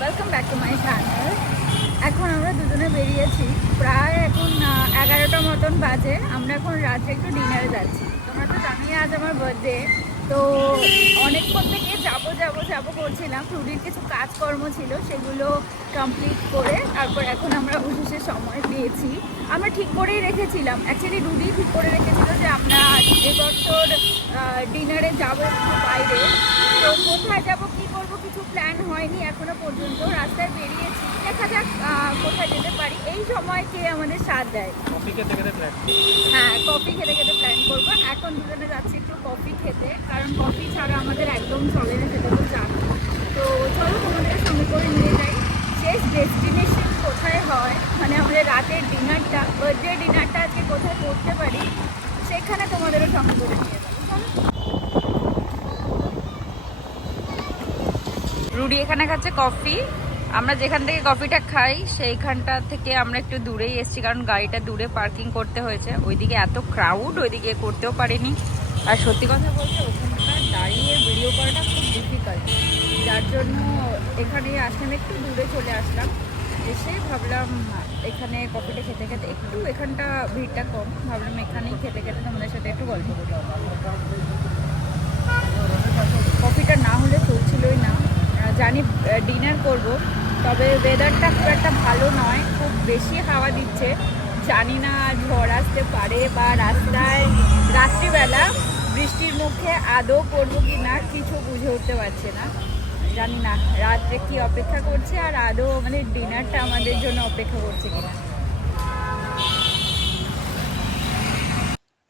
Welcome back to my channel. এখন আমরা দুজনে বেরিয়েছি, প্রায় এখন 11টার মতন বাজে। আমরা এখন রাত্রে একটু ডিনারে যাচ্ছি। তোমরা তো জানোই আজ আমার বার্থডে, তো অনেকক্ষণ থেকে যাবো করছিলাম। রুডির কিছু কাজকর্ম ছিল, সেগুলো কমপ্লিট করে তারপর এখন আমরা অবশেষে সময় পেয়েছি। আমরা ঠিক করেই রেখেছিলাম, অ্যাকচুয়ালি রুডি ঠিক করে রেখেছিল যে আমরা এবছর ডিনারে যাবো একটু বাইরে। তো কোথায় যাবো কী করবো কিছু প্ল্যান হয়নি এখনো পর্যন্ত। রাস্তায় বেরিয়েছি, দেখা যাক কোথায় যেতে পারি। এই সময় কে আমাদের সাথ দেয়। হ্যাঁ, কফি খেতে খেতে প্ল্যান করবো। এখন দুজনে যাচ্ছি একটু কফি খেতে, কারণ কফি ছাড়া আমাদের একদম চলে না, সেটা তো জানো। তো চলো তোমাদের সঙ্গে করে নিয়ে যাই। শেষ ডেস্টিনেশন কোথায় হয়, মানে আমাদের রাতের ডিনারটা, বার্থডে ডিনারটা আজকে কোথায় করতে পারি, সেখানে তোমাদেরও সঙ্গে করে নিয়ে যাবো। রুডি এখানে খাচ্ছে কফি। আমরা যেখান থেকে কফিটা খাই সেইখানটা থেকে আমরা একটু দূরেই এসেছি, কারণ গাড়িটা দূরে পার্কিং করতে হয়েছে। ওইদিকে এত ক্রাউড, ওইদিকে করতেও পারিনি। আর সত্যি কথা বলতে ওখানটায় দাঁড়িয়ে ভিডিও করাটা খুব ডিফিকাল্ট, যার জন্য এখানে আসলাম, একটু দূরে চলে আসলাম। এসে ভাবলাম এখানে কফিটা খেতে খেতে, একটু এখানটা ভিড়টা কম, ভাবলাম এখানেই খেতে খেতে তোমাদের সাথে একটু গল্প করি। কফিটা না হলে চলছিলই না। জানি ডিনার করব, তবে ওয়েদারটা খুব একটা ভালো নয়, খুব বেশি হাওয়া দিচ্ছে। জানি না ঝড় আসতে পারে, বা রাস্তায় রাত্রিবেলা বৃষ্টির মুখে আদৌ পড়বো কি না কিছু বুঝে উঠতে পারছে না। জানি না রাত্রে কি অপেক্ষা করছে, আর আদৌ আমাদের ডিনারটা আমাদের জন্য অপেক্ষা করছে কিনা।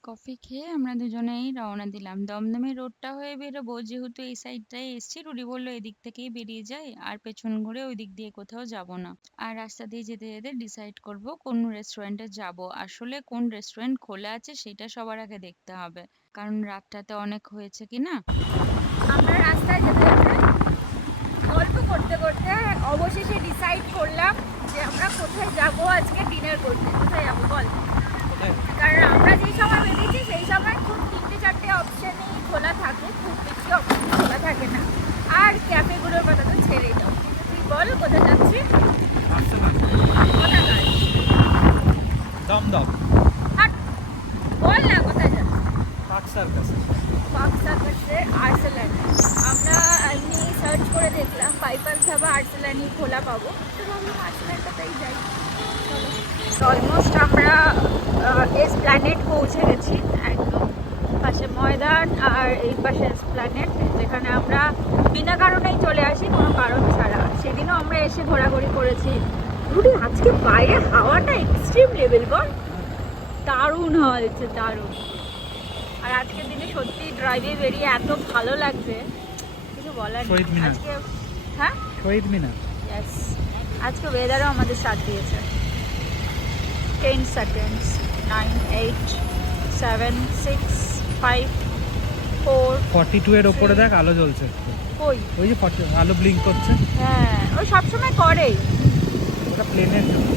কফি খেয়ে আমরা দুজনেই রওনা দিলাম। দমদমে রোডটা হয়ে বেরোবো, যেহেতু এই সাইডটাই এসছি। রুডি বললো এদিক থেকেই বেরিয়ে যাই, আর পেছন ঘুরে ওই দিক দিয়ে কোথাও যাব না। আর রাস্তা দিয়ে যেতে যেতে ডিসাইড করব কোন রেস্টুরেন্টে যাব। আসলে কোন রেস্টুরেন্ট খোলা আছে সেটা সবার আগে দেখতে হবে, কারণ রাতটাতে অনেক হয়েছে কি না। আমরা রাস্তায় যেতে যেতে গল্প করতে করতে অবশেষে ডিসাইড করলাম যে আমরা কোথায় যাব আজকে ডিনার করতে। কোথায় যাবো বল? কারণ আমরা যেই সময় বেরিয়েছি সেই সময় খুব 3-4টে অপশানই খোলা থাকে, খুব বেশি অপশান খোলা থাকে না। আর ক্যাফেগুলোর কথা তো ছেড়েই দাও। কিন্তু তুই বল কোথায় যাচ্ছি? কোথায় গাড়ি? দমদম হাট, বল না কোথায় যাচ্ছি? পার্ক সার্কাসে। পার্ক সার্কাসের আর্সেলানি। আমরা এমনি সার্চ করে দেখলাম বাইপাস ধাবা আর্সেলানি খোলা পাবো, তো ভাবলাম আর্সেলানটাতেই যাই। অলমোস্ট আমরা এসপ্ল্যানেড পৌঁছে গেছি, একদম পাশে ময়দান আর এই পাশে এসপ্ল্যানেড, যেখানে আমরা বিনা কারণেই চলে আসি, কোনো কারণ ছাড়া। সেদিনও আমরা এসে ঘোরাঘুরি করেছি। রুটি, আজকে বাইরে হাওয়াটা এক্সট্রিম লেভেল, বল দারুণ হাওয়া দিচ্ছে, দারুণ। আর আজকের দিনে সত্যি ড্রাইভে বেরিয়ে এত ভালো লাগছে, কিছু বলার নেই। আজকে হ্যাঁ, শহীদ মিনার। ইয়েস, আজকে ওয়েদারও আমাদের সাথ দিয়েছে। 10 seconds, 9, 8, 7, 6, 5, 4, 42 এর উপরে দেখ আলো জ্বলছে। কই? ওই যে 40 আলো ব্লিঙ্ক করছে, হ্যাঁ, ও সবসময় করেই, ওটা প্লেনের জন্য,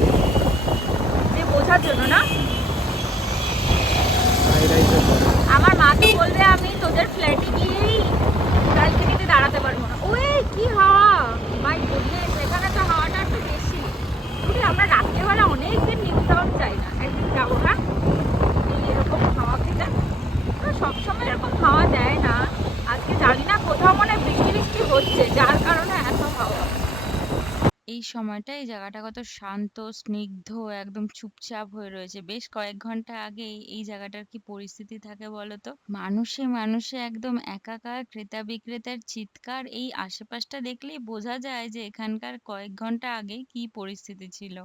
তুই বোঝার জন্য না। হাই রাইজের জন্য। আমার মা তো বলবে আমি তোদের ফ্ল্যাটে গিয়েই ব্যালকনিতে দাঁড়াতে পারবো না। ওই কি হাওয়া, মাই গুডনেস, এখানে তো হাওয়াটা একটু বেশি। তুমি, আমরা রাত্রেবেলা অনেকদিন নিউ টাউন যাই না, একদিন যাবো। হ্যাঁ, এরকম হাওয়া খেতে সবসময় এরকম হাওয়া দেয় না। আজকে জানি না কোথাও মনে বৃষ্টি বৃষ্টি হচ্ছে, যার কারণে এত হাওয়া। এই সময়টা এই জায়গাটা কত শান্ত, স্নিগ্ধ, একদম চুপচাপ হয়ে রয়েছে। বেশ কয়েক ঘন্টা আগে এই জায়গাটার কি পরিস্থিতি থাকে বলতো? মানুষে মানুষে একদম একাকার, ক্রেতা বিক্রেতার চিৎকার। এই আশেপাশটা দেখলেই বোঝা যায় যে এখানকার কয়েক ঘন্টা আগে কি পরিস্থিতি ছিল।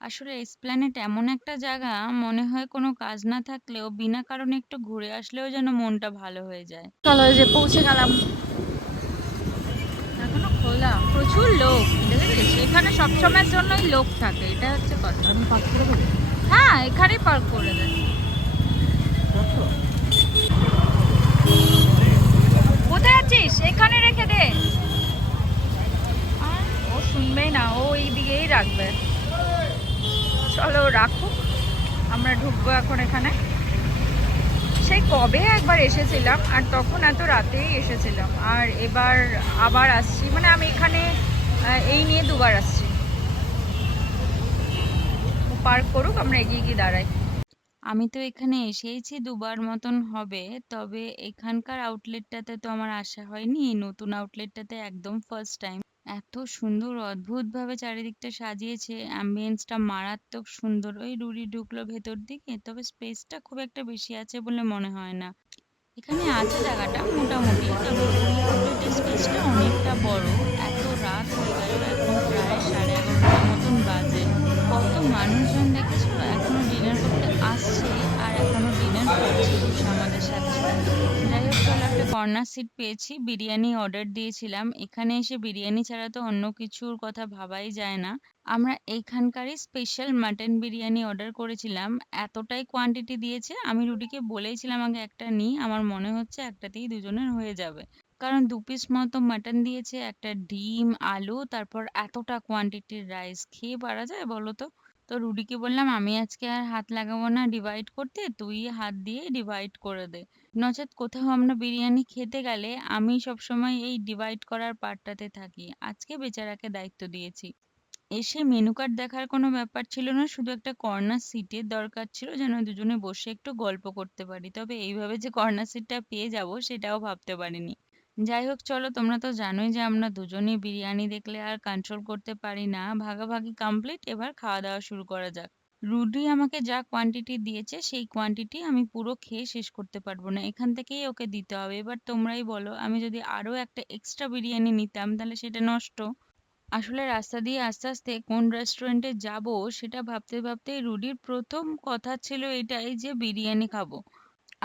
আসলে এসপ্ল্যানেড এমন একটা জায়গা, মনে হয় কোনো কাজ না থাকলেও বিনা কারণে একটু ঘুরে আসলেও যেন মনটা ভালো হয়ে যায়। চলো, যে পৌঁছে গেলাম। এখনো খোলা, প্রচুর লোক, দেখেছিস? এখানে সবসময়ের জন্যই লোক থাকে, এটা হচ্ছে কথা। আমি পার্ক করে দেবো? হ্যাঁ, এখানেই পার্ক করে দেয়। কোথায় আছিস? এখানে রেখে দে। ও শুনবেই না, ও এই দিকেই রাখবে। চলো রাখুক, আমরা ঢুকবো এখন এখানে। সেই কবে একবার এসেছিলাম, আর তখন এত রাতেই এসেছিলাম, আর এবার আবার আসছি। মানে আমি এখানে এই নিয়ে দুবার আসছি। পার্ক করুক, আমরা এগিয়ে গিয়ে দাঁড়াই। আমি তো এখানে এসেইছি দুবার মতন হবে, তবে এখানকার আউটলেটটাতে তো আমার আসা হয়নি। এই নতুন আউটলেটটাতে একদম ফার্স্ট টাইম। এত সুন্দর অদ্ভুত ভাবে চারিদিকটা সাজিয়েছে, অ্যাম্বিয়েন্সটা মারাত্মক সুন্দর। ওই রুড়ি ঢুকলো ভেতর দিকে, তবে স্পেসটা খুব একটা বেশি আছে বলে মনে হয় না। এখানে আছে জায়গাটা মোটামুটি, তবে রুড়ি আউটলেটের স্পেসটা অনেকটা বড়। এত রাত হয়ে গেল, এখন প্রায় 11:30 মতন বাজে। কত মানুষজন দেখেছো, এখনো ডিনার করতে আসছে আর এখনো ডিনার করছে বসে আমাদের সাথে সাথে। যাই হোক, চলো, একটা কর্নার সিট পেয়েছি। বিরিয়ানি অর্ডার দিয়েছিলাম। এখানে এসে বিরিয়ানি ছাড়া তো অন্য কিছুর কথা ভাবাই যায় না। আমরা এইখানকারই স্পেশাল মাটন বিরিয়ানি অর্ডার করেছিলাম। এতটাই কোয়ান্টিটি দিয়েছে, আমি রুডিকে বলেইছিলাম আগে একটা নিই, আমার মনে হচ্ছে একটাতেই দুজনের হয়ে যাবে। কারণ 2 পিস মতো মাটন দিয়েছে, একটা ডিম, আলু, তারপর এতটা কোয়ান্টিটির রাইস। খেয়ে পারা যায় বলো তো? তো রুডিকে বললাম আমি আজকে আর হাত লাগাবো না ডিভাইড করতে, তুই হাত দিয়ে ডিভাইড করে দে। নচেৎ কোথাও আমরা বিরিয়ানি খেতে গেলে আমি সবসময় এই ডিভাইড করার পার্টটাতে থাকি। আজকে বেচারাকে দায়িত্ব দিয়েছি। এসে মেনু কার্ড দেখার কোনো ব্যাপার ছিল না, শুধু একটা কর্নার সিটের দরকার ছিল যেন দুজনে বসে একটু গল্প করতে পারি। তবে এইভাবে যে কর্নার সিটটা পেয়ে যাব সেটাও ভাবতে পারিনি। যাই হোক, চলো, তোমরা তো জানোই যে আমরা দুজনেই বিরিয়ানি দেখলে আর কন্ট্রোল করতে পারি না। ভাগাভাগি কমপ্লিট, এবার খাওয়া দাওয়া শুরু করা যাক। রুডি আমাকে যা কোয়ান্টিটি দিয়েছে সেই কোয়ান্টিটি আমি পুরো খেয়ে শেষ করতে পারবো না, এখান থেকেই ওকে দিতে হবে। এবার তোমরাই বলো, আমি যদি আরো একটা এক্সট্রা বিরিয়ানি নিতাম তাহলে সেটা নষ্ট। আসলে রাস্তা দিয়ে আস্তে আস্তে কোন রেস্টুরেন্টে যাব সেটা ভাবতে ভাবতেই রুডির প্রথম কথা ছিল এটাই যে বিরিয়ানি খাবো।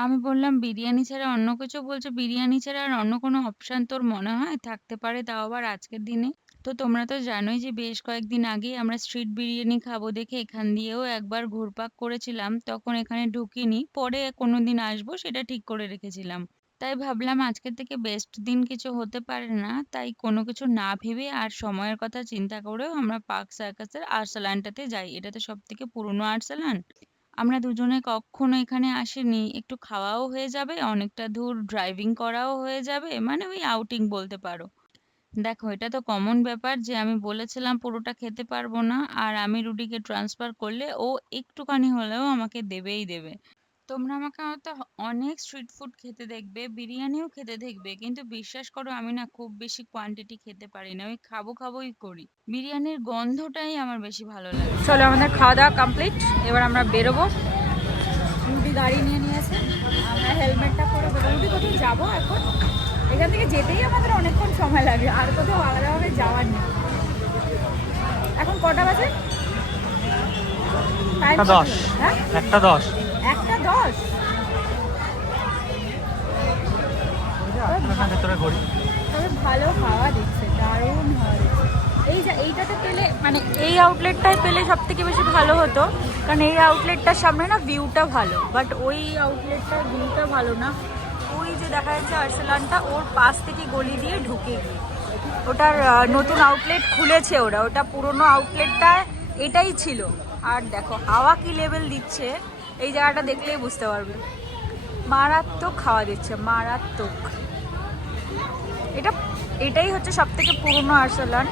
আমি বললাম বিরিয়ানি ছাড়া অন্য কিছু, বলছে বিরিয়ানি ছাড়া আর অন্য কোনো অপশন তোর মনে হয় থাকতে পারে, তাও আবার আজকের দিনে? তো তোমরা তো জানোই যে বেশ কয়েকদিন আগে আমরা স্ট্রিট বিরিয়ানি খাবো দেখে এখান দিয়েও একবার ঘুরপাক করেছিলাম, তখন এখানে ঢুকিনি, পরে কোনোদিন আসবো সেটা ঠিক করে রেখেছিলাম। তাই ভাবলাম আজকের থেকে বেস্ট দিন কিছু হতে পারে না, তাই কোনো কিছু না ভেবে আর সময়ের কথা চিন্তা করেও আমরা পার্ক সার্কাসের আরসালানটাতে যাই। এটা তো সব থেকে পুরনো আরসালান। আমরা দুজনে কখনো এখানে আসিনি, একটু খাওয়াও হয়ে যাবে, অনেকটা দূর ড্রাইভিং করাও হয়ে যাবে, মানে ওই আউটিং বলতে পারো। দেখো, এটা তো কমন ব্যাপার যে আমি বলেছিলাম পুরোটা খেতে পারবো না, আর আমি রুডিকে ট্রান্সফার করলে ও একটুখানি হলেও আমাকে দেবেই দেবে। তোমরা আমাকে হয়তো অনেক স্ট্রিট ফুড খেতে দেখবে, বিরিয়ানিও খেতে দেখবে, কিন্তু বিশ্বাস করো আমি না খুব বেশি কোয়ান্টিটি খেতে পারি না, ওই খাবো খাবোই করি। বিরিয়ানির গন্ধটাই আমার বেশি ভালো লাগে। চলো, আমাদের খাওয়া দাওয়া কমপ্লিট, এবার আমরা বেরোবো। রুডি গাড়ি নিয়ে নিয়েছে, আমরা হেলমেটটা পরে বেরোবো। রুডি কোথাও যাবো এখন? এখান থেকে যেতেই আমাদের অনেকক্ষণ সময় লাগে, আর কোথাও আলাদাভাবে যাওয়ার নেই। এখন কটা বাজে? টাইম 1:10। হ্যাঁ, 1:10। 1:10। ভেতরে ঘড়ি। তবে ভালো হাওয়া দিচ্ছে, দারুণ হাওয়া দিচ্ছে। এইটাতে পেলে, মানে এই আউটলেটটায় পেলে সব থেকে বেশি ভালো হতো, কারণ এই আউটলেটটার সামনে না ভিউটা ভালো, বাট ওই আউটলেটটার ভিউটা ভালো না। ওই যে দেখা যাচ্ছে আরসালানটা, ওর পাশ থেকে গলি দিয়ে ঢুকে গিয়ে ওটার নতুন আউটলেট খুলেছে ওরা, ওটা পুরনো আউটলেটটা এটাই ছিল। আর দেখো হাওয়া কি লেভেল দিচ্ছে, এই জায়গাটা দেখলেই বুঝতে পারবে। মারাত্মক হাওয়া দিচ্ছে, মারাত্মক। এটাই হচ্ছে সব থেকে পুরনো আরসালান।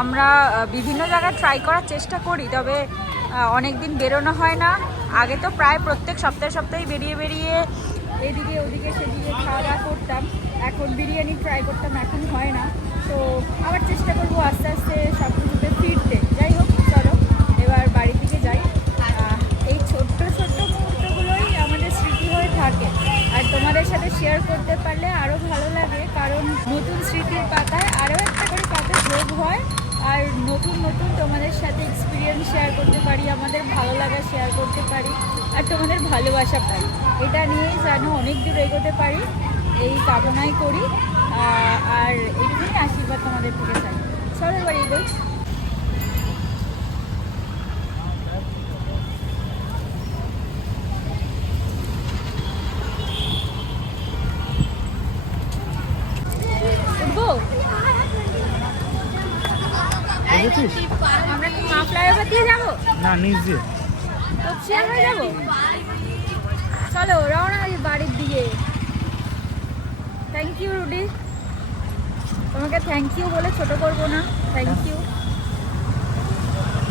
আমরা বিভিন্ন জায়গায় ট্রাই করার চেষ্টা করি, তবে অনেক দিন বেরোনো হয় না। আগে তো প্রায় প্রত্যেক সপ্তাহে বেরিয়ে বেরিয়ে এদিকে ওদিকে সেদিকে খাওয়া দাওয়া করতাম, এখন বিরিয়ানি ট্রাই করতাম, এখন হয় না। তো আবার চেষ্টা করবো আস্তে আস্তে সব কিছুতে ফিরতে। যাই হোক, চলো এবার বাড়ির দিকে যাই। এই ছোট্ট ছোট্ট মুহূর্তগুলোই আমাদের স্মৃতি হয়ে থাকে, আর তোমাদের সাথে শেয়ার করতে পারলে আরও ভালো লাগে, কারণ নতুন স্মৃতির পাতায় আরও একটা করে পাতা যোগ হয়, আর নতুন নতুন তোমাদের সাথে এক্সপিরিয়েন্স শেয়ার করতে পারি, আমাদের ভালো লাগা শেয়ার করতে পারি, আর তোমাদের ভালোবাসা পাই। এটা নিয়েই যেন অনেক দূর এগোতে পারি, এই কামনাই করি। আর এইটুকুনি আশীর্বাদ তোমাদের থেকে চাই। চলো এবার এগোই। উঠবো? বুঝেছিস? আমরা কি মা ফ্লাইওভার দিয়ে যাবো? না, নিচ দিয়ে। তপসিয়া হয়ে যাবো? চলো রওনা হই বাড়ির দিকে। Thank you Rudy. তোমাকে থ্যাংক ইউ বলে ছোট করবো না, থ্যাংক ইউ।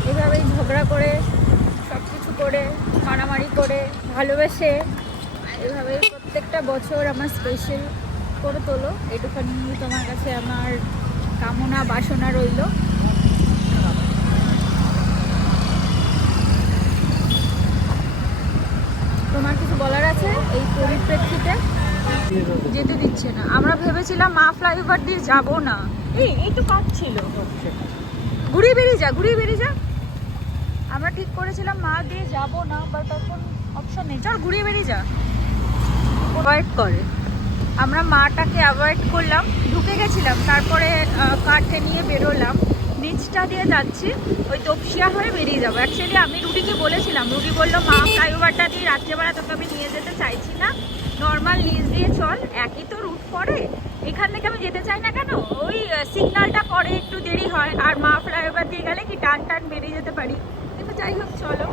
এভাবেই ঝগড়া করে, সব কিছু করে, মারামারি করে, ভালোবেসে এভাবেই প্রত্যেকটা বছর আমার স্পেশাল করে তোলো, এটুখানি তোমার কাছে আমার কামনা বাসনা রইল। তোমার কিছু বলার আছে এই পরিপ্রেক্ষিতে? যেতে দিচ্ছে না। আমরা ভেবেছিলাম মা ফ্লাইওভার দিয়ে যাব না, এই তো কাজ ছিল, ঘুরিয়ে বেরিয়ে যা, ঘুরিয়ে বেরিয়ে যা। আমরা ঠিক করেছিলাম মা দিয়ে যাব না, বাট তখন অপশন নেই, চল ঘুরিয়ে বেরিয়ে যা। অ্যাভয়েড করে, আমরা মাটাকে অ্যাভয়েড করলাম, ঢুকে গেছিলাম, তারপরে কার্ডে নিয়ে বেরোলাম, নিচটা দিয়ে যাচ্ছি, ওই তপসিয়া হয়ে বেরিয়ে যাবো। অ্যাকচুয়ালি আমি রুডিকে বলেছিলাম, রুডি বললো মা ফ্লাইওভারটা দিয়ে রাত্রেবেলা তোকে আমি নিয়ে যেতে চাইছি না, নর্মাল নিচ দিয়ে চল, একই তো রুট পড়ে, এখান থেকে আমি যেতে চাই না কেন, ওই সিগন্যালটা পরে একটু দেরি হয়, আর মা ফ্লাইওভার দিয়ে গেলে কি টান টান বেরিয়ে যেতে পারি। কিন্তু যাই হোক চলো,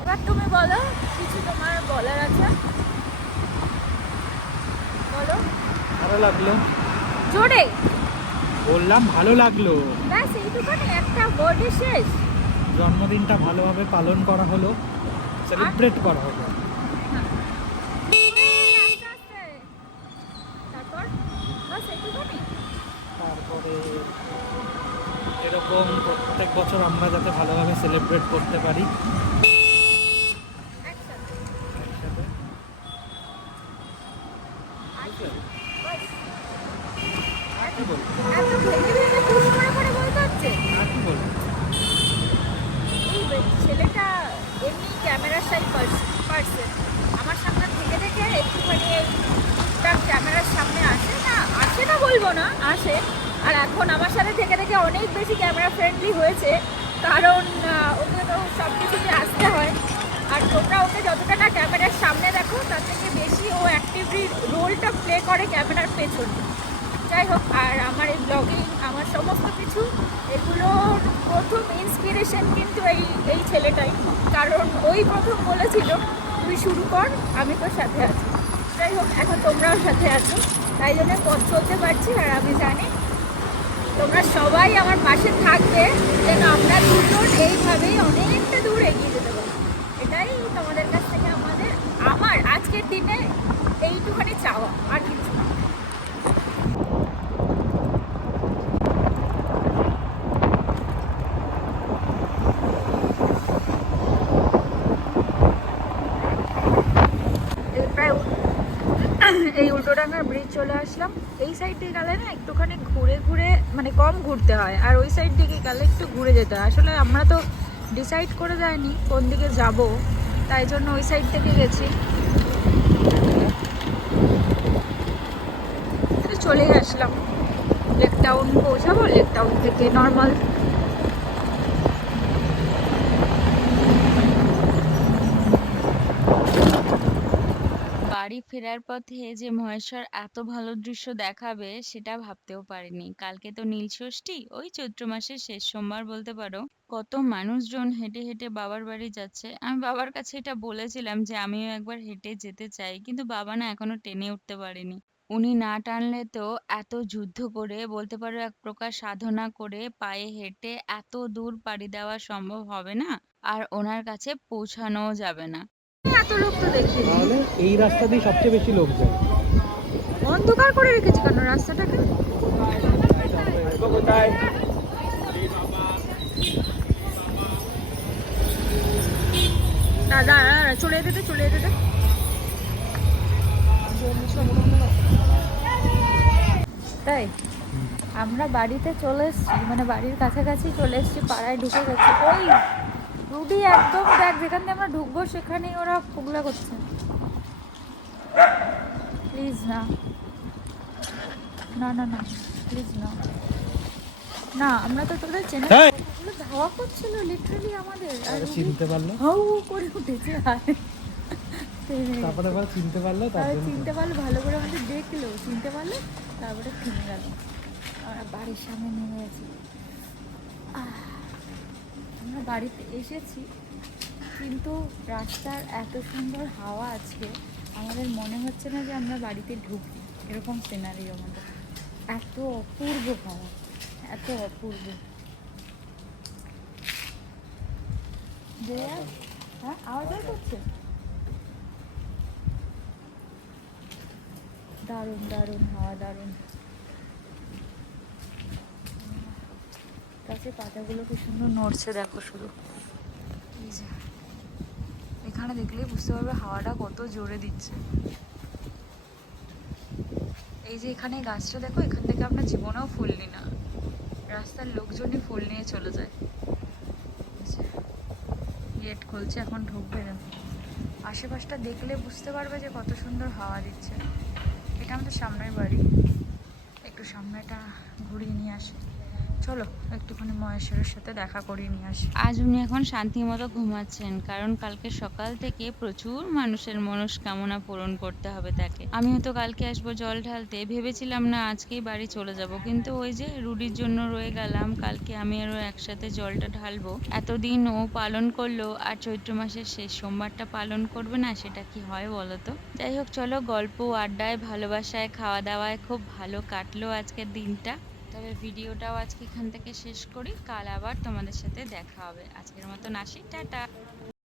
এবার তুমি বলো কিছু তোমার বলার আছে, বলো। ভালো লাগলো, জোরে বললাম ভালো লাগলো। ব্যাস এইটুখানি, একটা ওয়ার্ডে শেষ। জন্মদিনটা ভালোভাবে পালন করা হলো, সেলিব্রেট করা হলো। তারপর বাস এইটুখানি। তারপরে এরকম প্রত্যেক বছর আমরা যাতে ভালোভাবে সেলিব্রেট করতে পারি একসাথে। একসাথে। বাস। আর কি বলবো? এত ভেঙে ভেঙে পুশ করে করে বলতে হচ্ছে। আর কি বলবো? এই ছেলেটা এমনি ক্যামেরার সাইড পারসন, আমার সামনে থেকে থেকে একটুখানি তার ক্যামেরার সামনে আসে না বলবো না, আসে। আর এখন আমার সাথে থেকে থেকে অনেক বেশি ক্যামেরা ফ্রেন্ডলি হয়েছে, কারণ ওকে তো সব কিছুতে আসতে হয়। আর তোমরা ওকে যতটা না ক্যামেরার সামনে দেখো, তার থেকে বেশি ও অ্যাক্টিভলি রোলটা প্লে করে ক্যামেরার পেছনে। যাই হোক, আর আমার এই ব্লগিং, আমার সমস্ত কিছু, এগুলোর প্রথম ইন্সপিরেশন কিন্তু এই ছেলেটাই, কারণ ওই প্রথম বলেছিল তুই শুরু কর, আমি তোর সাথে আছি। যাই হোক, এখন তোমরাও সাথে আছো, তাই জন্য পথ চলতে পারছি। আর আমি জানি তোমরা সবাই আমার পাশে থাকবে, যেন আমরা দুজন এইভাবেই অনেকটা দূর এগিয়ে যেতে পারি। এটাই তোমাদের কাছ থেকে আমার আজকের দিনে এইটুখানি চাওয়া, আর কিছু না। প্রায় এই উল্টোডাঙ্গার ব্রিজ চলে আসলাম। এই সাইড দিয়ে গেলে না একটুখানি ঘুরে ঘুরে, মানে কম ঘুরতে হয়, আর ওই সাইড দিকে গেলে একটু ঘুরে যেতে হয়। আসলে আমরা তো ডিসাইড করে যাইনি কোন দিকে যাব, তাই জন্য ওই সাইড থেকে গেছি। চলেই আসলাম, লেক টাউন পৌঁছাবো, লেক টাউন থেকে নর্মাল। বাড়ি ফেরার পথে যে মহেশ্বর এত ভালো দৃশ্য দেখাবে সেটা ভাবতেও পারিনি। কালকে তো নীলষষ্ঠী, ওই চৈত্র মাসের শেষ সোমবার বলতে পারো। কত মানুষজন হেঁটে হেঁটে বাবার বাড়ি যাচ্ছে। আমি বাবার কাছে এটা বলেছিলাম যে আমিও একবার হেঁটে যেতে চাই, কিন্তু বাবা না এখনো টেনে উঠতে পারেনি। উনি না টানলে তো এত যুদ্ধ করে, বলতে পারো এক প্রকার সাধনা করে, পায়ে হেঁটে এত দূর পাড়ি দেওয়া সম্ভব হবে না, আর ওনার কাছে পৌঁছানোও যাবে না। এত লোক তো দেখিনি। তাহলে এই রাস্তা দিয়ে সবচেয়ে বেশি লোক যায়। অন্ধকার করে রেখেছি কেন রাস্তাটাকে? কোথায়? দাদা চলে যেতে দে, চলে যেতে দে। তাই আমরা বাড়িতে চলে এসেছি, মানে বাড়ির কাছাকাছি চলে এসেছি, পাড়ায় ঢুকে গেছি। ওই রুডি একদম দেখ, যেখান দিয়ে আমরা ঢুকবো সেখানেই ওরা ফুগলা করছে। প্লিজ না, না না না, প্লিজ না, না। আমরা তো তোদের চেনা, এই! ওগুলো ধাওয়া করছিল লিটারালি আমাদের, আর রুডি চিনতে পারলো, হাউ করে উঠেছে। আর তারপরে আবার চিনতে পারলো, তার আর জন্য চিনতে পারলো, ভালো করে আমাদের দেখলো, চিনতে পারলো, তারপরে থেমে গেল। আমরা বাড়ির সামনে নেমে গেছি। আমরা বাড়িতে এসেছি, কিন্তু রাস্তার এত সুন্দর হাওয়া আজকে, আমাদের মনে হচ্ছে না যে আমরা বাড়িতে ঢুকি, এরকম সিনারি আমাদের। এত অপূর্ব হাওয়া, এত অপূর্ব। হ্যাঁ, আওয়াজ করছে। দারুণ দারুণ হাওয়া, দারুণ। গাছের পাতাগুলো কি সুন্দর নড়ছে দেখো শুধু। এই যে এখানে দেখলেই বুঝতে পারবে হাওয়াটা কত জোরে দিচ্ছে। এই যে এখানে গাছটা দেখো, এখান থেকে আপনার জীবনেও ফুল নি না, রাস্তার লোকজনই ফুল নিয়ে চলে যায়। গেট খুলছে, এখন ঢুকবে। দেখো আশেপাশটা দেখলে বুঝতে পারবে যে কত সুন্দর হাওয়া দিচ্ছে। এটা আমাদের সামনের বাড়ি, একটু সামনেটা ঘুরিয়ে নিয়ে আসি। চলো একটুখানি মহেশ্বরের সাথে দেখা করিয়ে নিয়ে আসি। আজ উনি এখন শান্তি মতো ঘুমাচ্ছেন, কারণ কালকে সকাল থেকে প্রচুর মানুষের মনস্কামনা পূরণ করতে হবে তাকে। আমিও তো কালকে আসবো জল ঢালতে, ভেবেছিলাম না আজকেই বাড়ি চলে যাব, কিন্তু ওই যে রুডির জন্য রয়ে গেলাম। কালকে আমি আরো একসাথে জলটা ঢালবো। এতদিন ও পালন করলো, আর চৈত্র মাসের শেষ সোমবারটা পালন করবে না, সেটা কি হয় বলো তো? যাই হোক, চলো গল্প আড্ডায় ভালোবাসায় খাওয়া দাওয়ায় খুব ভালো কাটলো আজকের দিনটা। তবে ভিডিওটাও আজকে এখান থেকে শেষ করি, কাল আবার তোমাদের সাথে দেখা হবে। আজকের মতন আসি, টাটা।